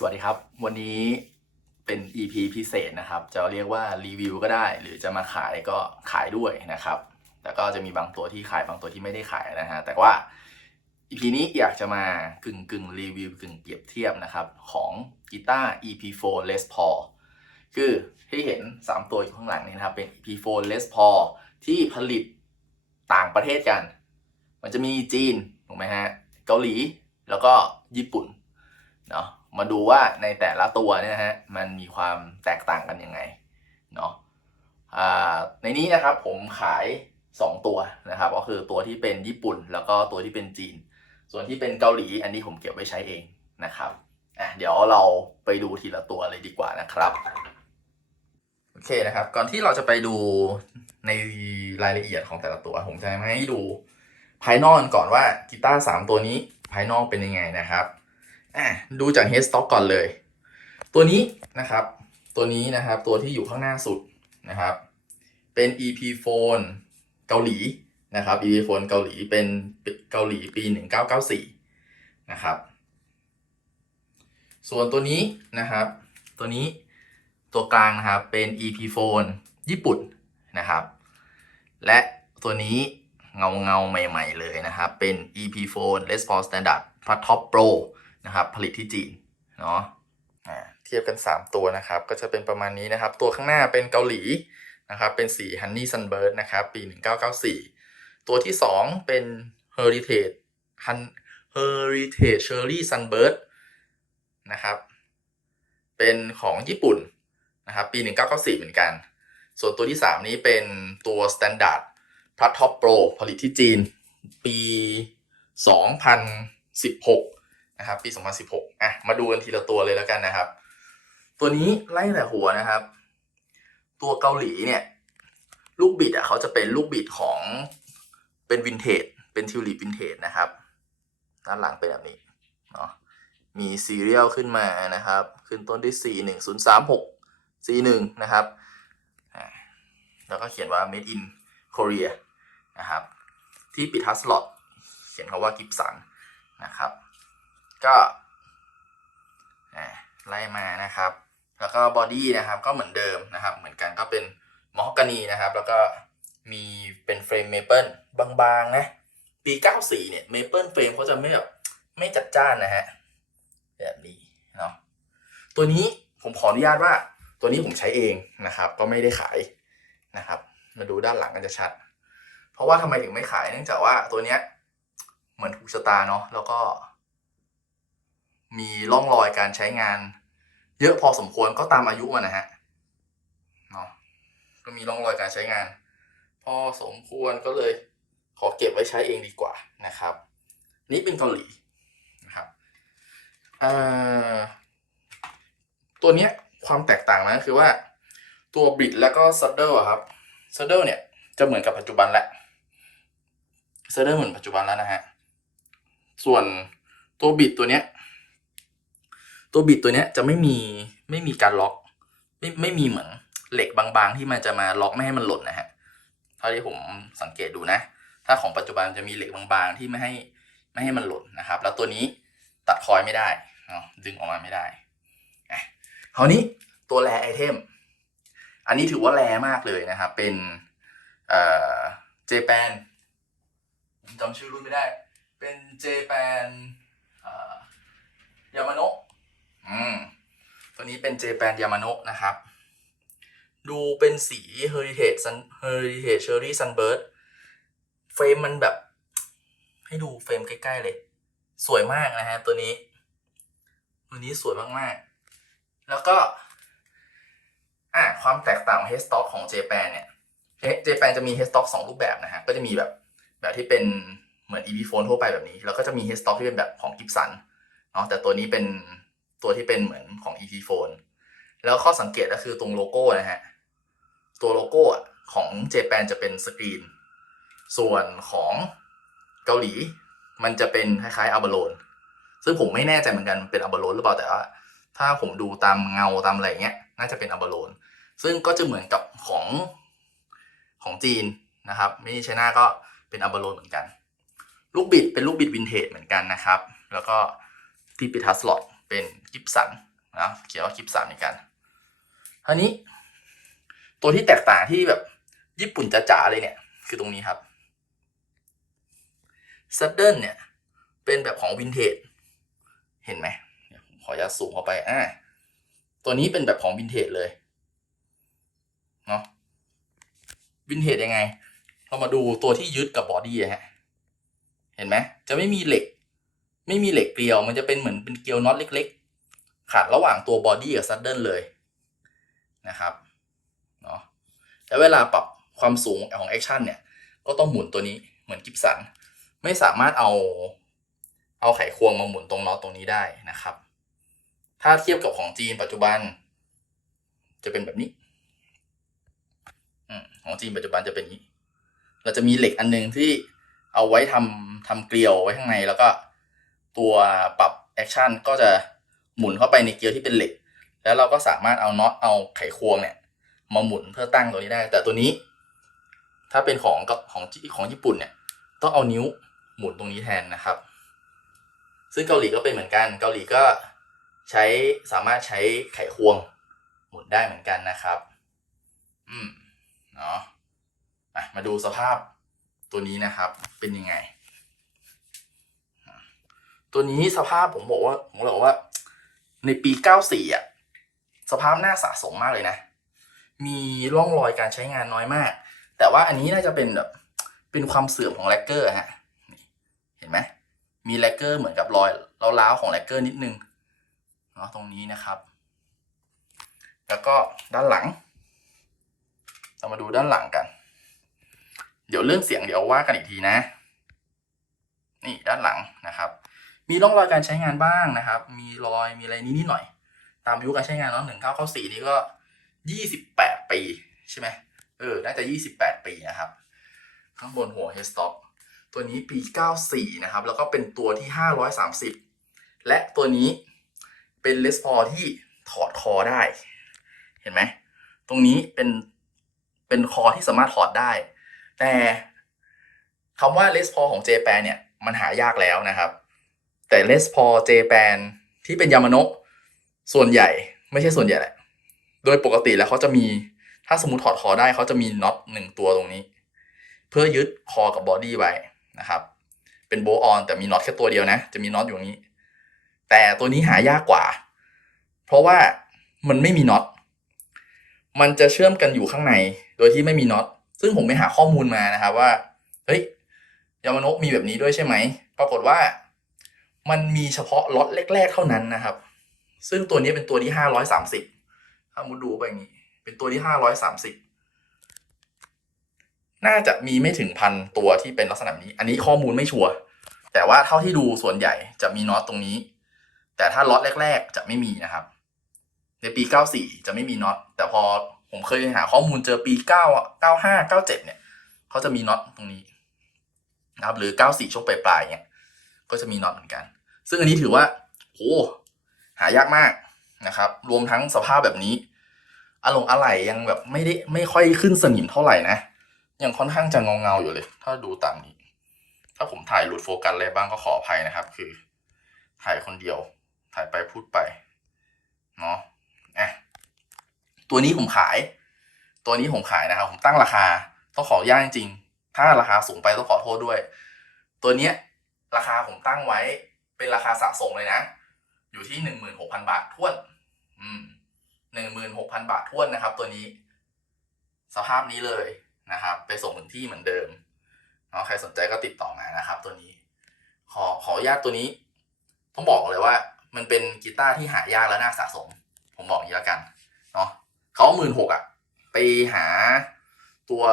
สวัสดีครับ วันนี้เป็น EP พิเศษนะครับ จะเรียกว่ารีวิวก็ได้ หรือจะมาขายก็ขายด้วยนะครับ แต่ก็จะมีบางตัวที่ขายบางตัวที่ไม่ได้ขายนะฮะ แต่ว่า EP นี้อยากจะมากึ่งกึ่งรีวิวกึ่งเปรียบเทียบนะครับ ของกีตาร์ EP4 Les Paul คือที่เห็น 3 ตัวอยู่ข้างหลังนี่นะครับ เป็น EP4 Les Paul ที่ผลิตต่างประเทศกัน มันจะมีจีนถูกไหมฮะ เกาหลีแล้วก็ญี่ปุ่นเนาะ มาดูว่าในแต่ละตัวเนี่ยฮะมันมีความแตกต่างกันยังไงเนาะในนี้นะครับผมขาย 2 ตัวนะครับก็คือตัวที่เป็นญี่ปุ่นแล้วก็ตัวที่เป็นจีน ส่วนที่เป็นเกาหลีอันนี้ผมเก็บไว้ใช้เองนะครับอะเดี๋ยวเราไปดูทีละตัวเลยดีกว่านะครับโอเคนะครับ ก่อนที่เราจะไปดูในรายละเอียดของแต่ละตัว ผมจะให้ดูภายนอกก่อนว่ากีตาร์สามตัวนี้ภายนอกเป็นยังไงนะครับ อะดูจาก head stock ก่อนเลย ตัวนี้นะครับ ตัวนี้นะครับตัวที่อยู่ข้างหน้าสุดนะครับ เป็น EP phone เกาหลีนะครับ EP phone เกาหลีเป็นเกาหลีปี 1994 นะครับ ส่วนตัวนี้นะครับ ตัวนี้ตัวกลางนะครับเป็น EP phone ญี่ปุ่นนะครับ และตัวนี้เงาเงาใหม่ ๆ เลยนะครับ เป็น EP phone Les Paul Standard Plus Top Pro นะครับผลิตที่จีนเนาะเทียบกัน 3 ตัวนะครับก็จะเป็นประมาณนี้นะครับ ตัวข้างหน้าเป็นเกาหลีนะครับเป็นสี Honey Sunbird นะครับปี 1994 ตัวที่ 2 เป็น Heritage Han Heritage Cherry Sunbird นะครับเป็นของญี่ปุ่นนะครับปี 1994 เหมือนกัน ส่วนตัวที่ 3 นี้เป็นตัว Standard Plus Top Pro ผลิตที่จีน ปี 2016 นะครับปี 2016อะมาดูกันทีละตัวเลยแล้วกันนะครับ ตัวนี้ไล่แต่หัวนะครับ ตัวเกาหลีเนี่ย ลูกบิดอะเขาจะเป็นลูกบิดของเป็นวินเทจเป็นทิวลิปวินเทจนะครับด้านหลังเป็นแบบนี้เนาะมีซีเรียลขึ้นมานะครับ ขึ้นต้นด้วย41036 41นะครับแล้วก็เขียนว่า made in Korea นะครับ ที่ปิดทัสลอตเขียนคำว่ากิฟสันนะครับ ก็ไล่มานะครับ แล้วก็บอดี้นะครับก็เหมือนเดิมนะครับ เหมือนกันก็เป็นมอฮอกกานีนะครับ แล้วก็มีเป็นเฟรมเมเปิลบางๆนะ ปี 94 เนี่ยเมเปิลเฟรมเขาจะไม่แบบไม่จัดจ้านนะฮะ แบบนี้เนาะตัวนี้ผมขออนุญาตว่า ตัวนี้ผมใช้เองนะครับ ก็ไม่ได้ขายนะครับ มาดูด้านหลังกันจะชัด เพราะว่าทำไมถึงไม่ขายเนื่องจากว่าตัวเนี้ยเหมือนถูกชะตาเนาะแล้วก็ มีร่องรอยการใช้งาน เยอะพอสมควรก็ตามอายุมันนะฮะเนาะก็มีร่องรอยการใช้งาน พอสมควรก็เลยขอเก็บไว้ใช้เองดีกว่านะครับ นี่เป็นเกาหลีนะครับตัวเนี้ยความแตกต่างนะคือว่าตัวบิดแล้วก็ซัดเดิลครับซัดเดิลเนี่ยจะเหมือนกับปัจจุบันแหละซัดเดิลเหมือนปัจจุบันแล้วนะฮะส่วนตัวบิดตัวเนี้ย ตัวบิดตัวเนี้ยจะไม่มีไม่มีการล็อก ไม่ไม่มีเหมือนเหล็กบางๆ ที่มันจะมาล็อกไม่ให้มันหล่นนะฮะเท่าที่ผมสังเกตดูนะ ถ้าของปัจจุบันจะมีเหล็กบางๆ ที่ไม่ให้ไม่ให้มันหล่นนะครับ แล้วตัวนี้ตัดคอยไม่ได้ดึงออกมาไม่ได้คราวนี้ตัวแรไอเทม อันนี้ถือว่าแรมากเลยนะครับ เป็นเอ่อเจแปนจำชื่อรุ่นไม่ได้ เป็นเจแปนอ่อยามาโนะ อืมตัวนี้เป็น Japan Yamano นะครับ ดูเป็นสี Heritage Sun Heritage Cherry Sunbird เฟรมมันแบบ ให้ดูเฟรมใกล้ ๆ เลย สวยมากนะฮะตัวนี้ ตัวนี้สวยมากๆ แล้วก็ อะความแตกต่างของ headstock ของ Japan เนี่ย Japan จะมี headstock สองรูปแบบนะฮะ ก็จะมีแบบ แบบที่เป็นเหมือน EP phone ทั่วไปแบบนี้ แล้วก็จะมี headstock ที่เป็นแบบของ Gibson เนาะแต่ตัวนี้เป็น ตัวที่เป็นเหมือนของ EP phone แล้วข้อสังเกตก็คือตรงโลโก้นะฮะ ตัวโลโก้ของ Japan จะเป็นสกรีน ส่วนของเกาหลี มันจะเป็นคล้ายๆอัลบาโลน ซึ่งผมไม่แน่ใจเหมือนกันเป็นอัลบาโลนหรือเปล่าแต่ว่า ถ้าผมดูตามเงาตามอะไรเงี้ย น่าจะเป็นอัลบาโลน ซึ่งก็จะเหมือนกับของของจีนนะครับมินิชน่าก็เป็นอัลบาโลนเหมือนกัน ลูกบิดเป็นลูกบิดวินเทจเหมือนกันนะครับ แล้วก็ที่ปิดทัสลอต เป็นกิฟสันนะเขียนว่ากิฟสันเหมือนกันทีนี้ ตัวที่แตกต่างที่แบบญี่ปุ่นจ๋าๆเลยเนี่ย คือตรงนี้ครับซัดเดิลเนี่ย เป็นแบบของวินเทจ เห็นไหมขออนุญาสูงเข้าไปอ่าตัวนี้เป็นแบบของวินเทจเลยเนาะวินเทจยังไง เรามาดูตัวที่ยึดกับบอดี้ฮะ เห็นไหมจะไม่มีเหล็ก ไม่มีเหล็กเกลียวมันจะเป็นเหมือนเป็นเกลียวน็อตเล็กๆ ขาดระหว่างตัวบอดี้กับซัดเดิลเลยนะครับเนาะแล้วเวลาปรับความสูงของแอคชั่นเนี่ยก็ต้องหมุนตัวนี้เหมือนกิบสัน ไม่สามารถเอาเอาไขควงมาหมุนตรงน็อตตรงนี้ได้นะครับ ถ้าเทียบกับของจีนปัจจุบัน จะเป็นแบบนี้ของจีนปัจจุบันจะเป็นนี้ เราจะมีเหล็กอันนึงที่เอาไว้ทำทำเกลียวไว้ข้างในแล้วก็ ตัวปรับแอคชั่นก็จะหมุนเข้าไปในเกลียวที่เป็นเหล็ก แล้วเราก็สามารถเอาน็อตเอาไขควงเนี่ย มาหมุนเพื่อตั้งตัวนี้ได้ แต่ตัวนี้ ถ้าเป็นของของของญี่ปุ่นเนี่ย ต้องเอานิ้วหมุนตรงนี้แทนนะครับ ซึ่งเกาหลีก็เป็นเหมือนกัน เกาหลีก็ใช้สามารถใช้ไขควงหมุนได้เหมือนกันนะครับ อืม เนาะมาดูสภาพตัวนี้นะครับ เป็นยังไง ตัวนี้สภาพผมบอกว่าผมบอกว่า ในปี 94 อะ สภาพน่าสะสมมากเลยนะ มีร่องรอยการใช้งานน้อยมาก แต่ว่าอันนี้น่าจะเป็นแบบเป็นความเสื่อมของแลกเกอร์ฮะเห็นไหมมีแลกเกอร์เหมือนกับรอยเล้าๆของแลกเกอร์นิดนึงเนาะตรงนี้นะครับ แล้วก็ด้านหลัง เรามาดูด้านหลังกัน เดี๋ยวเรื่องเสียงเดี๋ยวว่ากันอีกทีนะ นี่ด้านหลังนะครับ มีร่องรอยการใช้งานบ้างนะครับ มีรอยมีอะไรนิดนิดหน่อย ตามอายุการใช้งานเนาะหนึ่งเก้าเข้าสี่นี่ก็ยี่สิบแปดปีใช่ไหมเออ น่าจะยี่สิบแปดปีนะครับ ข้างบนหัวเฮสต็อกตัวนี้ปีเก้าสี่นะครับ แล้วก็เป็นตัวที่ห้าร้อยสามสิบและตัวนี้เป็นเลสพอที่ถอดคอได้ เห็นไหม ตรงนี้เป็นเป็นคอที่สามารถถอดได้ แต่คำว่าเลสพอของเจแปนเนี่ย มันหายากแล้วนะครับ แต่เลสพอเจแปนที่เป็นยามาโนะส่วนใหญ่ไม่ใช่ส่วนใหญ่แหละ โดยปกติแล้วเขาจะมีถ้าสมมติถอดคอได้เขาจะมีน็อตหนึ่งตัวตรงนี้ เพื่อยึดคอกับบอดี้ไว้นะครับ เป็นโบออนแต่มีน็อตแค่ตัวเดียวนะ จะมีน็อตอยู่นี้ แต่ตัวนี้หายากกว่า เพราะว่ามันไม่มีน็อตมันจะเชื่อมกันอยู่ข้างในโดยที่ไม่มีน็อตซึ่งผมไปหาข้อมูลมานะครับว่าเฮ้ยยามาโนะมีแบบนี้ด้วยใช่ไหม ปรากฏว่า มันมีเฉพาะล็อตแรก ๆ เท่านั้นนะครับ ซึ่งตัวนี้เป็นตัวที่ห้าร้อยสามสิบถ้ามุดดูไปอย่างนี้ เป็นตัวที่ห้าร้อยสามสิบน่าจะมีไม่ถึงพันตัวที่เป็นลักษณะนี้ อันนี้ข้อมูลไม่ชัวร์แต่ว่าเท่าที่ดูส่วนใหญ่จะมีน็อตตรงนี้ แต่ถ้าล็อตแรก ๆ จะไม่มีนะครับ ในปี 94 จะไม่มีน็อต แต่พอผมเคยหาข้อมูลเจอปี 9 95 97 เนี่ยเขาจะมีน็อตตรงนี้นะครับ หรือ 94 ช่วงปลายๆเนี่ยก็จะมีน็อตเหมือนกัน ซึ่งอันนี้ถือว่าโหหายากมากนะครับ รวมทั้งสภาพแบบนี้อารมณ์อะไหล่ยังแบบไม่ได้ไม่ค่อยขึ้นสนิมเท่าไหร่นะ ยังค่อนข้างจะเงาเงาอยู่เลย ถ้าดูตามนี้ ถ้าผมถ่ายหลุดโฟกัสอะไรบ้างก็ขออภัยนะครับ คือ ถ่ายคนเดียว ถ่ายไปพูดไปเนาะอะตัวนี้ผมขาย ตัวนี้ผมขายนะครับ ผมตั้งราคาต้องขออนุญาตจริงๆถ้าราคาสูงไปต้องขอโทษด้วย ตัวเนี้ย ราคาผมตั้งไว้ เป็นราคาสะสมเลยนะ อยู่ที่หนึ่งหมื่นหกพันบาทท้วน อืมหนึ่งหมื่นหกพันบาทท้วนนะครับ ตัวนี้ สภาพนี้เลยนะครับ ไปส่งถึงที่เหมือนเดิมเนาะใครสนใจก็ติดต่อมานะครับ ตัวนี้ ขอขออนุญาตตัวนี้ ต้องบอกเลยว่า มันเป็นกีตาร์ที่หายากและน่าสะสม ผมบอกอย่างนี้แล้วกันเนาะเขาหมื่นหกอะ ไปหาตัว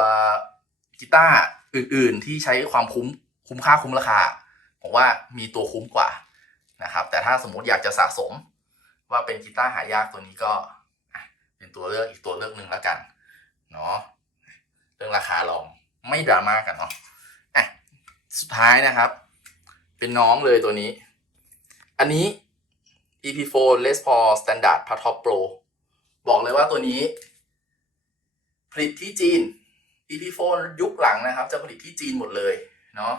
กีตาร์อื่น ๆ ที่ใช้ความคุ้มคุ้มค่าคุ้มราคา ผมว่ามีตัวคุ้มกว่านะครับ แต่ถ้าสมมติอยากจะสะสมว่าเป็นกีตาร์หายากตัวนี้ก็เป็นตัวเลือกอีกตัวเลือกหนึ่งแล้วกันเนาะเรื่องราคาลองไม่ดราม่ากันเนาะอะสุดท้ายนะครับ เป็นน้องเลยตัวนี้ อันนี้ EP4 Les Paul Standard p a t o p Pro บอกเลยว่าตัวนี้ ผลิตที่จีน EP4 ยุคหลังนะครับ จะผลิตที่จีนหมดเลยเนาะ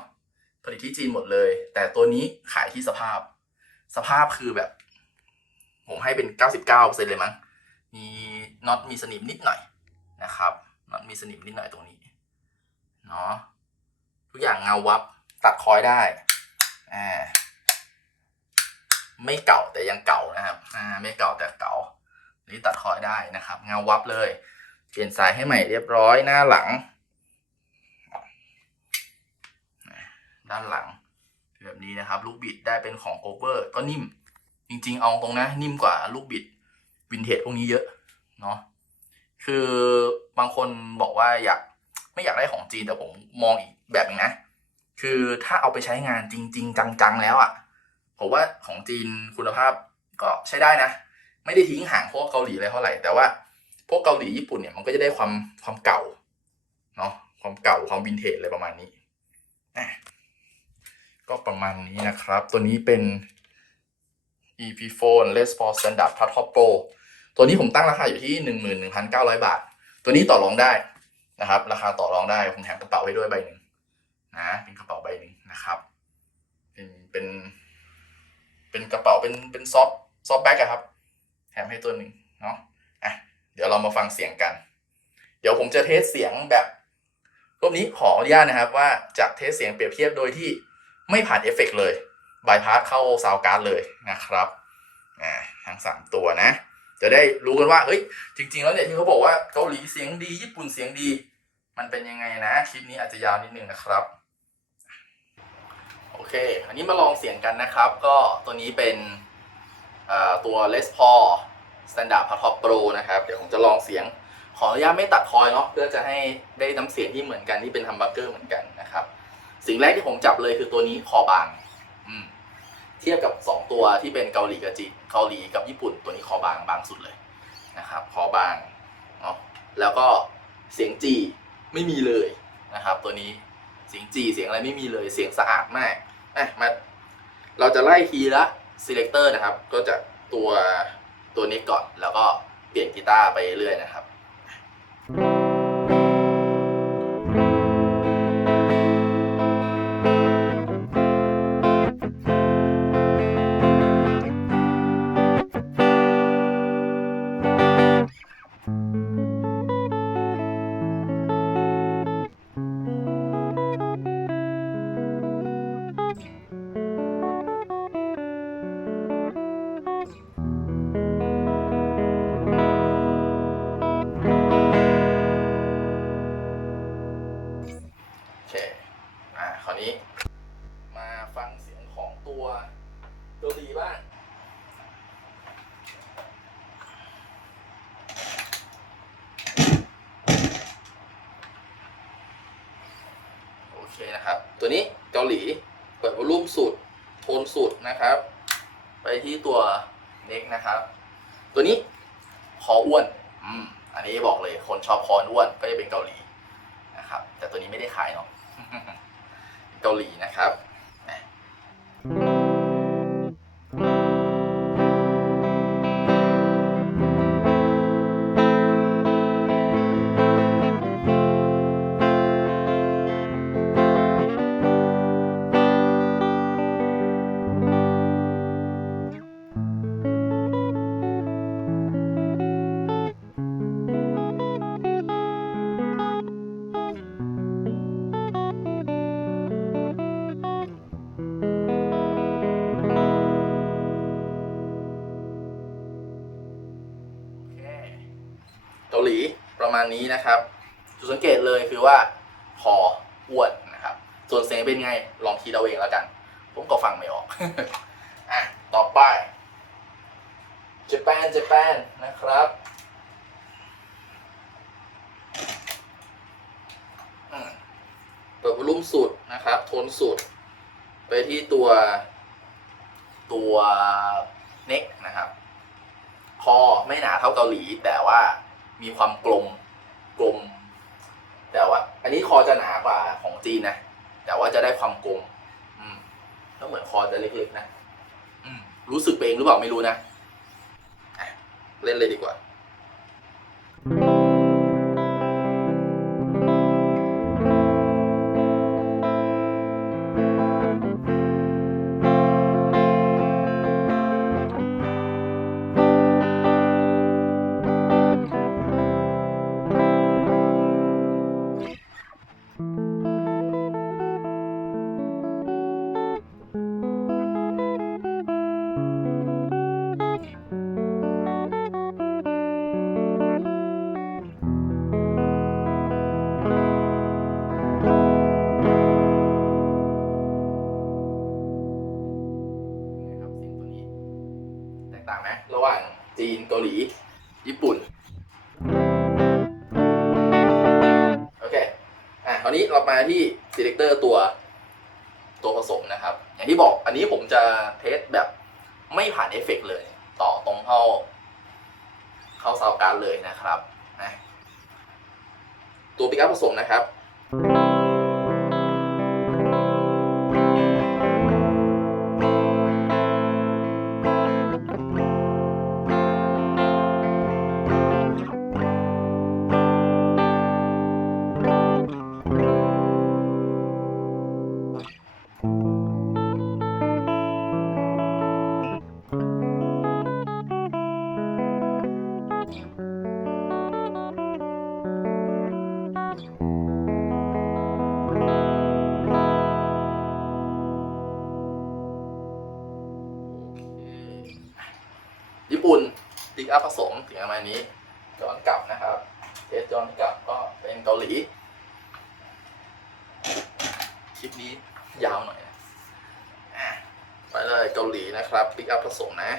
ผลิตที่จีนหมดเลย แต่ตัวนี้ขายที่สภาพ สภาพคือแบบ ผมให้เป็น99%เลยมั้ง มีน็อตมีสนิมนิดหน่อยนะครับน็อตมีสนิมนิดหน่อยตรงนี้เนาะทุกอย่างเงาวับตัดคอยได้อ่าไม่เก่าแต่ยังเก่านะครับอ่าไม่เก่าแต่เก่านี่ตัดคอยได้นะครับ เงาวับเลย เปลี่ยนสายให้ใหม่เรียบร้อยหน้าหลัง ด้านหลังแบบนี้นะครับ ลูกบิดได้เป็นของโอเวอร์ก็นิ่ม จริง ๆ เอาตรงนะ นิ่มกว่าลูกบิดวินเทจพวกนี้เยอะเนาะคือบางคนบอกว่าอยากไม่อยากได้ของจีนแต่ผมมองอีกแบบนึงนะ คือถ้าเอาไปใช้งานจริง ๆ จังๆ แล้วอะ่ะผมว่าของจีนคุณภาพก็ใช้ได้นะ ไม่ได้ทิ้งห่างพวกเกาหลีอะไรเท่าไหร่แต่ว่าพวกเกาหลีญี่ปุ่นเนี่ยมันก็จะได้ความความเก่าเนาะความเก่าความวินเทจอะไรประมาณนี้อะ ก็ประมาณนี้นะครับ ตัวนี้เป็น EP Phone Les for Standard Plus Top Pro ตัวนี้ผมตั้งราคาอยู่ที่ 11,900 บาท ตัวนี้ต่อรองได้นะครับ ราคาต่อรองได้ ผมแถมกระเป๋าให้ด้วยใบหนึ่งนะเป็นกระเป๋าใบหนึ่งนะครับ เป็นเป็น เป็นกระเป๋าเป็นเป็นซอฟซอฟแบ็กอะครับ แถมให้ตัวหนึ่งเนาะอะเดี๋ยวเรามาฟังเสียงกัน เดี๋ยวผมจะเทสเสียงแบบรอบนี้ขออนุญาตนะครับ ว่าจะเทสเสียงเปรียบเทียบโดยที่ ไม่ผ่านเอฟเฟกต์เลยบายพาสเข้าซาวการ์ดเลยนะครับทั้งสามตัวนะ จะได้รู้กันว่า เฮ้ย จริง ๆ แล้วเนี่ยที่เขาบอกว่าเกาหลีเสียงดี ญี่ปุ่นเสียงดี มันเป็นยังไงนะ คลิปนี้อาจจะยาวนิดนึงนะครับ โอเค อันนี้มาลองเสียงกันนะครับ ก็ตัวนี้เป็นตัว Les Paul Standard p a Top Pro นะครับ เดี๋ยวผมจะลองเสียง ขออนุญาตไม่ตัดคอยเนาะ เพื่อจะให้ได้น้ำเสียงที่เหมือนกันที่เป็นฮัมบักเกอร์เหมือนกันนะครับ สิ่งแรกที่ผมจับเลยคือตัวนี้คอบางเทียบกับ 2 ตัวที่เป็นเกาหลีกับจีนเกาหลีกับญี่ปุ่นตัวนี้คอบางบางสุดเลยนะครับคอบางเนาะแล้วก็เสียงจีไม่มีเลยนะครับ ตัวนี้เสียงจีเสียงอะไรไม่มีเลยเสียงสะอาดมากอะมาเราจะไล่ทีละ selector นะครับ ก็จะตัวตัวนี้ก่อนแล้วก็เปลี่ยนกีตาร์ไปเรื่อยนะครับ ทนสุดนะครับ ไปที่ตัวเน็กนะครับ ตัวนี้คออ้วนอืมอันนี้บอกเลยคนชอบคออ้วนก็จะเป็นเกาหลีนะครับ แต่ตัวนี้ไม่ได้ขายเนาะเกาหลีนะครับ มาณนี้นะครับจุดสังเกตเลยคือว่าคออ้วนนะครับ ส่วนเสียงเป็นไงลองคิดเอาเองแล้วกัน ผมก็ฟังไม่ออกอะต่อไปเจแปนเจแปนนะครับเปิดวอลุ่มสุดนะครับโทนสุด ไปที่ตัวตัวเน็กนะครับ คอไม่หนาเท่าเกาหลีแต่ว่ามีความกลม กลม แต่ว่า อันนี้คอจะหนากว่าของจีนนะ แต่ว่าจะได้ความกลม อืมก็เหมือนคอจะเล็กๆนะ อืม รู้สึกเองหรือเปล่าไม่รู้นะะเล่นเลยดีกว่า ว่างจีนเกาหลี ญี่ปุ่น โอเค อะคราวนี้เรามาที่ selector ตัวตัวผสมนะครับ อย่างที่บอกอันนี้ผมจะเทสแบบไม่ผ่านเอฟเฟกต์เลย ต่อตรงเข้า เข้าซาวการ์ดเลยนะครับนะตัวปิกอัพผสมนะครับับผสมถึงประมาณนี้ย้อนกลับนะครับเทสย้อนกลับก็เป็นเกาหลีคลิปนี้ยาวหน่อยนะไปเลยเกาหลีนะครับปิกอัพผสมนะ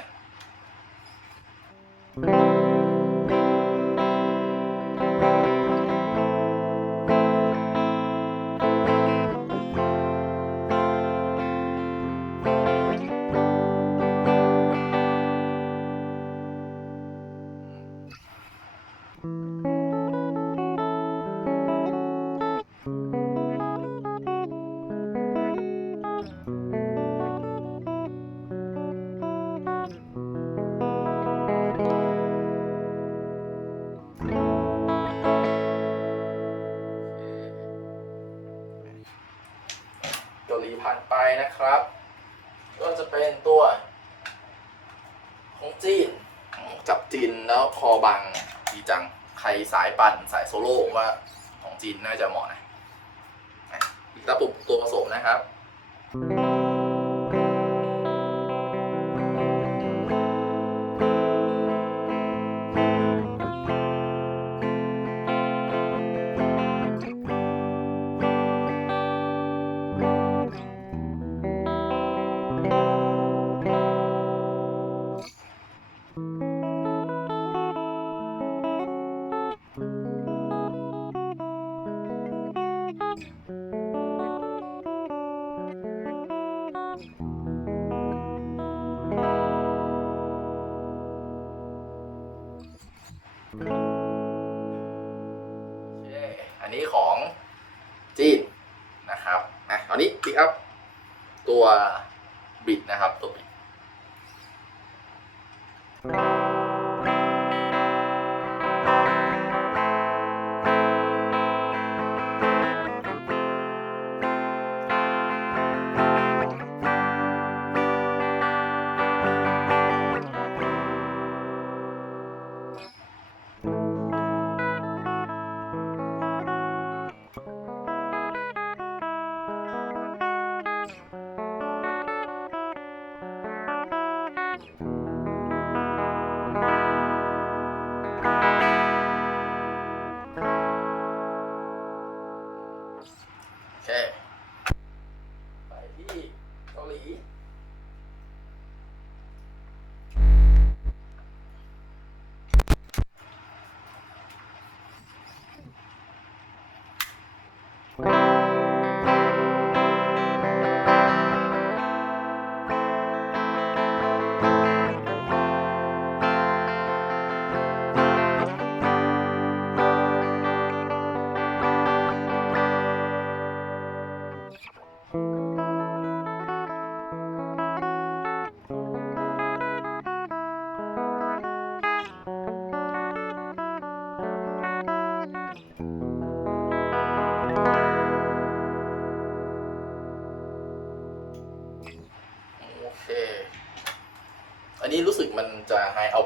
นไปนะครับ ก็จะเป็นตัวของจีน จับจีนแล้วคอบังดีจัง ใครสายปั่นสายโซโล่ว่าของจีนน่าจะเหมาะนะอะอีกตาปุบตัวผสมนะครับโอันนี้ของจีนนะครับอะตอนนี้ปิกอัพตัวบิดนะครับตัวบิด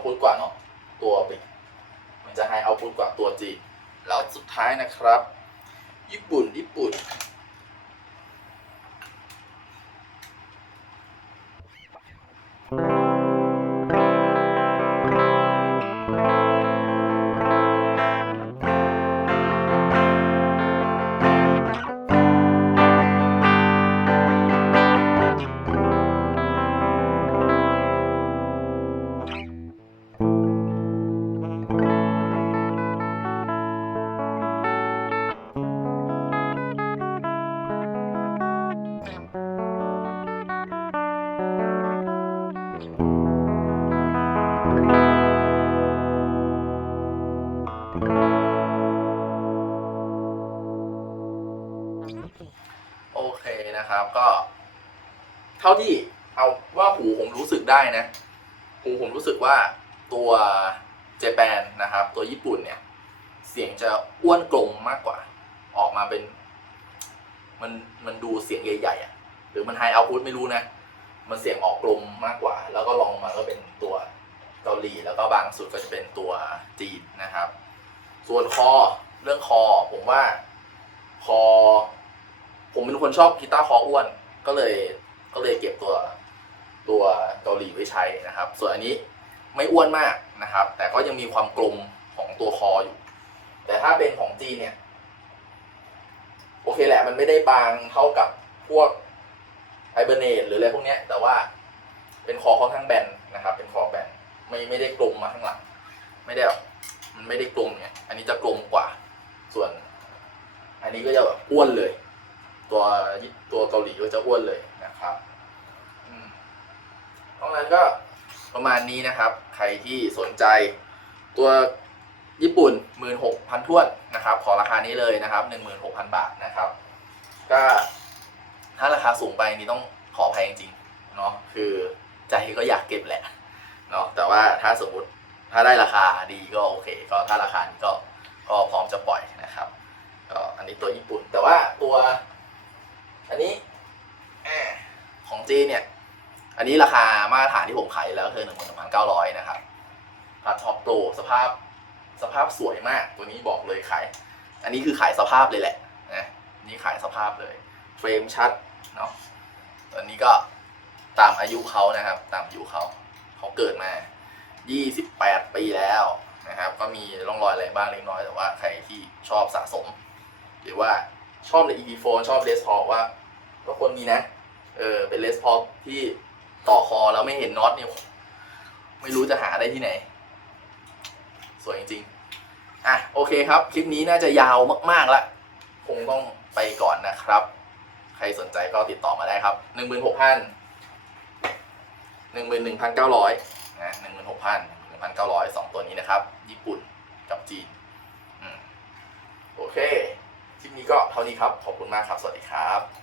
พุทกว่าเนาะตัวปิมันจะไฮเอาพุทกว่าตัวจีนแล้วสุดท้ายนะครับ ญี่ปุ่น ได้นะหูผมรู้สึกว่าตัวเจแปนนะครับ ตัวญี่ปุ่นเนี่ย เสียงจะอ้วนกลมมากกว่า ออกมาเป็น มันมันดูเสียงใหญ่ๆอะ่ะหรือมันไฮเอาพุตไม่รู้นะ มันเสียงออกกลมมากกว่า แล้วก็ลองมาก็เป็นตัวเกาหลีแล้วก็บางสุดก็จะเป็นตัวจีนนะครับ ส่วนคอเรื่องคอผมว่าคอ ผมเป็นคนชอบกีตาร์คออ้วน ก็เลยก็เลยเก็บตัว ตัวเกาหลีไว้ใช้นะครับ ส่วนอันนี้ไม่อ้วนมากนะครับ แต่ก็ยังมีความกลมของตัวคออยู่ แต่ถ้าเป็นของจีนเนี่ย โอเคแหละมันไม่ได้บางเท่ากับพวกไฮเบอร์เนตหรืออะไรพวกนี้แต่ว่าเป็นคอค่อนข้างแบนนะครับ เป็นคอแบนไม่ไม่ได้กลมมาข้างหลัง ไม่ได้แบบมันไม่ได้กลมเนี่ยอันนี้จะกลมกว่า ส่วน อันนี้ก็จะแบบอ้วนเลย ตัวตัวเกาหลีก็จะอ้วนเลยนะครับ เพราะงั้นก็ประมาณนี้นะครับ ใครที่สนใจตัวญี่ปุ่น 16,000ท้วนนะครับ ขอราคานี้เลยนะครับ 16,000 บาทนะครับ ก็ถ้าราคาสูงไปนี่ต้องขออภัยจริงเนาะคือใจก็อยากเก็บแหละเนาะแต่ว่าถ้าสมมติถ้าได้ราคาดีก็โอเค ก็ถ้าราคานี้ก็ก็พร้อมจะปล่อยนะครับก็อันนี้ตัวญี่ปุ่นแต่ว่าตัว อันนี้ของจีนเนี่ย อันนี้ราคามาตรฐานที่ผมขายแล้วคือหนึ่งหมื่นพันเก้าร้อยนะครับพัดท็อปโตสภาพสภาพสวยมาก ตัวนี้บอกเลยขาย อันนี้คือขายสภาพเลยแหละนะนี่ขายสภาพเลยเฟรมชัดเนาะตัวนี้ก็ตามอายุเขานะครับ ตามอายุเขาเขาเกิดมา 28 ปีแล้วนะครับ ก็มีร่องรอยอะไรบ้างเล็กน้อย แต่ว่าใครที่ชอบสะสม หรือว่าชอบใน EP phone ชอบเลสพอว่าก็คนมีนะ เออเป็นเลสพอที่ ต่อคอแล้วไม่เห็นน็อตเนี่ยไม่รู้จะหาได้ที่ไหน สวยจริงๆอะโอเคครับ คลิปนี้น่าจะยาวมากๆแล้วคงต้องไปก่อนนะครับ ใครสนใจก็ติดต่อมาได้ครับหนึ่งหมื่นหกพันหนึ่งหมื่นหนึ่งพันเก้าร้อยนะหนึ่งหมื่นหกพันหนึ่งพันเก้าร้อยสองตัวนี้นะครับ ญี่ปุ่นกับจีนอโอเค คลิปนี้ก็เท่านี้ครับ ขอบคุณมากครับ สวัสดีครับ